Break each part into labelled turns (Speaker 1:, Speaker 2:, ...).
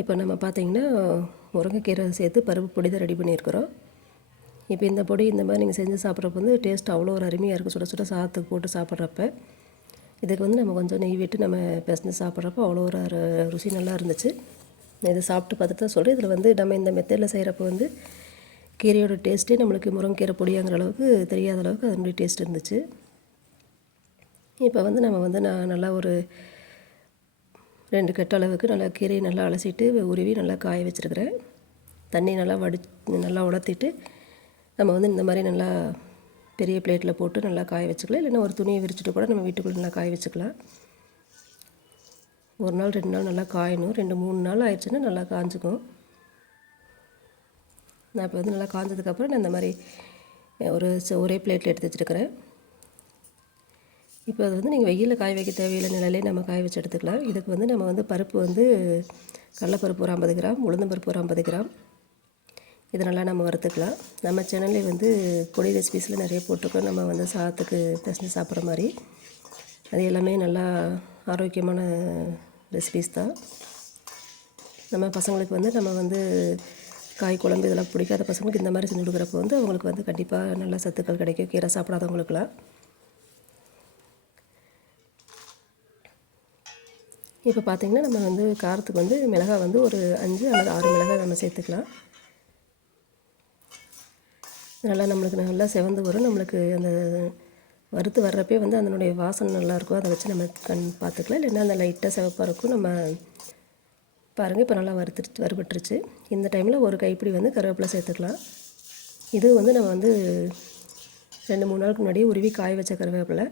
Speaker 1: இப்போ நம்ம பார்த்திங்கன்னா முருங்கைக்கீரை சேர்த்து பருப்பு பொடி தான் ரெடி பண்ணியிருக்கிறோம். இப்போ இந்த பொடி இந்த மாதிரி நீங்கள் செஞ்சு சாப்பிட்றப்ப வந்து டேஸ்ட் அவ்வளோ ஒரு அருமையாக இருக்குது சுட சுட சாத்துக்கு போட்டு சாப்பிட்றப்ப. இதுக்கு வந்து நம்ம கொஞ்சம் நெய் விட்டு நம்ம பிசைஞ்சு சாப்பிட்றப்ப அவ்வளோ ஒரு ருசி நல்லா இருந்துச்சு. இதை சாப்பிட்டு பார்த்துட்டு தான் சொல்கிறேன் இதில் வந்து நம்ம இந்த மெத்தடில் செய்கிறப்ப வந்து கீரையோட டேஸ்ட்டே நம்மளுக்கு முருங்கைக்கீரை பொடியாங்கிற அளவுக்கு தெரியாத அளவுக்கு அதனுடைய டேஸ்ட் இருந்துச்சு. இப்போ வந்து நம்ம வந்து நான் நல்லா ஒரு ரெண்டு கெட்ட அளவுக்கு நல்லா கீரையை நல்லா அலசிட்டு உருவி நல்லா காய வச்சுருக்கிறேன். தண்ணி நல்லா வடி நல்லா உலர்த்திட்டு நம்ம வந்து இந்த மாதிரி நல்லா பெரிய பிளேட்டில் போட்டு நல்லா காய வச்சுக்கலாம். இல்லைன்னா ஒரு துணியை விரிச்சிட்டு கூட நம்ம வீட்டுக்குள்ளே நல்லா காய வச்சுக்கலாம். ஒரு நாள் ரெண்டு நாள் நல்லா காயணும். ரெண்டு மூணு நாள் ஆயிடுச்சுன்னா நல்லா காஞ்சிக்கும். நான் இப்போ வந்து நல்லா காஞ்சதுக்கப்புறம் நான் இந்த மாதிரி ஒரு ச- ஒரே பிளேட்டில் எடுத்து வச்சுருக்கிறேன். இப்போ அது வந்து நீங்கள் வெயிலில் காய வைக்க தேவையில்லை நிலையிலே நம்ம காய வச்சு எடுத்துக்கலாம். இதுக்கு வந்து நம்ம வந்து பருப்பு வந்து கடலப்பருப்பு ஒரு ஐம்பது கிராம் உளுந்தம்பருப்பு ஒரு ஐம்பது கிராம். இது நல்லா நம்ம வறுத்துக்கலாம். நம்ம சேனல்லே வந்து கொடி ரெசிபிஸில் நிறைய போட்டிருக்கோம். நம்ம வந்து சாதத்துக்கு பிசைஞ்சு சாப்பிட்ற மாதிரி. அது எல்லாமே நல்லா ஆரோக்கியமான ரெசிபீஸ் தான். நம்ம பசங்களுக்கு வந்து நம்ம வந்து காய் குழம்பு இதெல்லாம் பிடிக்காத பசங்களுக்கு இந்த மாதிரி செஞ்சு கொடுக்குறப்போ வந்து அவங்களுக்கு வந்து கண்டிப்பாக நல்ல சத்துக்கள் கிடைக்கும். கீரை சாப்பிடாதவங்களுக்குலாம் இப்போ பார்த்தீங்கன்னா நம்ம வந்து காரத்துக்கு வந்து மிளகாய் வந்து ஒரு அஞ்சு அல்லது ஆறு மிளகாய் நம்ம சேர்த்துக்கலாம். நல்லா நம்மளுக்கு நல்லா செவந்து வரும். நம்மளுக்கு அந்த வறுத்து வர்றப்பே வந்து அதனுடைய வாசனை நல்லாயிருக்கும் அதை வச்சு நம்ம கண் பார்த்துக்கலாம். இல்லைன்னா அந்த லைட்டாக சிவப்பாக இருக்கும். நம்ம பாருங்கள் இப்போ நல்லா வறுத்துட்டு வறுபட்டுருச்சு. இந்த டைமில் ஒரு கைப்பிடி வந்து கருவேப்பிலை சேர்த்துக்கலாம். இது வந்து நம்ம வந்து ரெண்டு மூணு நாளுக்கு முன்னாடியே உருவி காய வச்ச கருவேப்பிலை.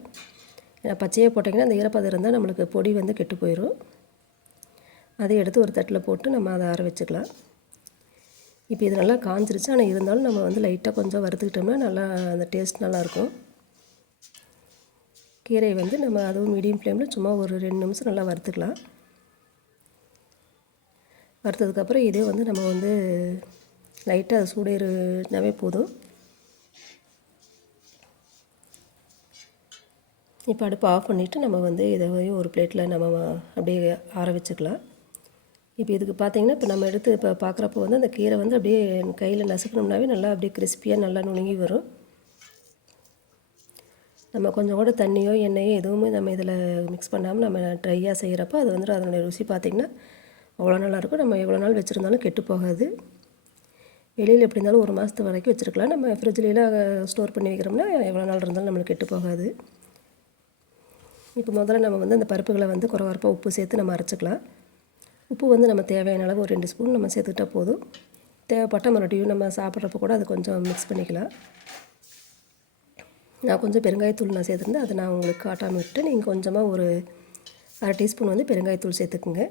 Speaker 1: பச்சையாக போட்டிங்கன்னா அந்த ஈரப்பதம் இருந்தால் நம்மளுக்கு பொடி வந்து கெட்டு போயிடும் அதை எடுத்து ஒரு தட்டில் போட்டு நம்ம அதை ஆற வச்சுக்கலாம். இப்போ இது நல்லா காஞ்சிருச்சு. ஆனால் இருந்தாலும் நம்ம வந்து லைட்டாக கொஞ்சம் வறுத்துக்கிட்டோம்னா நல்லா அந்த டேஸ்ட் நல்லாயிருக்கும். கீரையை வந்து நம்ம அதுவும் மீடியம் ஃப்ளேமில் சும்மா ஒரு ரெண்டு நிமிஷம் நல்லா வறுத்துக்கலாம். வறுத்ததுக்கப்புறம் இதே வந்து நம்ம வந்து லைட்டாக சூடேறினாவே போதும். இப்போ அடுப்பு ஆஃப் பண்ணிவிட்டு நம்ம வந்து இதை ஒரு பிளேட்டில் நம்ம அப்படியே ஆற வச்சுக்கலாம். இப்போ இதுக்கு பார்த்தீங்கன்னா இப்போ நம்ம எடுத்து இப்போ பார்க்குறப்போ வந்து அந்த கீரை வந்து அப்படியே கையில் நசுக்கணும்னாவே நல்லா அப்படியே கிறிஸ்பியாக நல்லா நுணுங்கி வரும். நம்ம கொஞ்சம் கூட தண்ணியோ எண்ணெயோ எதுவுமே நம்ம இதில் மிக்ஸ் பண்ணாமல் நம்ம ட்ரையாக செய்கிறப்போ அது வந்துட்டு அதனுடைய ருசி பார்த்திங்கன்னா அவ்வளோ நல்லாயிருக்கும் நம்ம எவ்வளோ நாள் வச்சுருந்தாலும் கெட்டு போகாது. வெளியில் எப்படி இருந்தாலும் ஒரு மாதத்து வரைக்கும் வச்சுருக்கலாம். நம்ம ஃப்ரிட்ஜ்லாம் ஸ்டோர் பண்ணி வைக்கிறோம்னா எவ்வளோ நாள் இருந்தாலும் நம்மளுக்கு கெட்டு போகாது. இப்போ முதல்ல நம்ம வந்து அந்த பருப்புகளை வந்து குறவரப்பாக உப்பு சேர்த்து நம்ம அரைச்சிக்கலாம். உப்பு வந்து நம்ம தேவையான அளவு ஒரு ரெண்டு ஸ்பூன் நம்ம சேர்த்துக்கிட்டா போதும். தேவைப்பட்ட மறுபடியும் நம்ம சாப்பிட்றப்ப கூட அதை கொஞ்சம் மிக்ஸ் பண்ணிக்கலாம். நான் கொஞ்சம் பெருங்காயத்தூள் நான் சேர்த்துருந்தேன். அதை நான் உங்களுக்கு காட்டாமல் விட்டு நீங்கள் கொஞ்சமாக ஒரு அரை டீஸ்பூன் வந்து பெருங்காயத்தூள் சேர்த்துக்குங்க.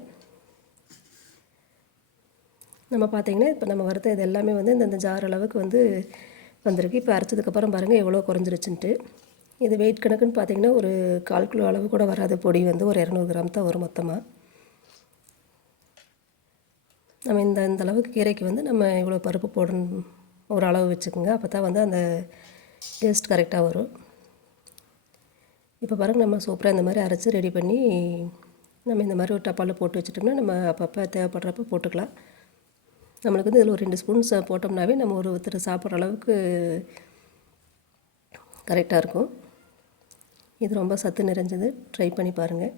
Speaker 1: நம்ம பார்த்திங்கன்னா இப்போ நம்ம வறுத்த இது எல்லாமே வந்து இந்த ஜார் அளவுக்கு வந்து வந்திருக்கு. இப்போ அரைச்சதுக்கப்புறம் பாருங்கள் எவ்வளோ குறைஞ்சிருச்சுன்ட்டு. இது வெயிட் கணக்குன்னு பார்த்தீங்கன்னா ஒரு கால் கிலோ அளவு கூட வராத. பொடி வந்து ஒரு இரநூறு கிராம் தான் வரும் மொத்தமாக நம்ம இந்த இந்த அளவுக்கு கீரைக்கு வந்து நம்ம இவ்வளோ பருப்பு போடணும் ஒரு அளவு வச்சுக்கோங்க. அப்போ தான் வந்து அந்த டேஸ்ட் கரெக்டாக வரும். இப்போ பாருங்கள் நம்ம சூப்பராக இந்த மாதிரி அரைச்சி ரெடி பண்ணி நம்ம இந்த மாதிரி ஒரு டப்பாவில் போட்டு வச்சுட்டோம்னா நம்ம அப்பப்போ தேவைப்படுறப்ப போட்டுக்கலாம். நம்மளுக்கு வந்து இதில் ஒரு ரெண்டு ஸ்பூன்ஸ் போட்டோம்னாவே நம்ம ஒரு ஒருத்தர் சாப்பிட்ற அளவுக்கு கரெக்டாக இருக்கும். இது ரொம்ப சத்து நிறைஞ்சது. ட்ரை பண்ணி பாருங்கள்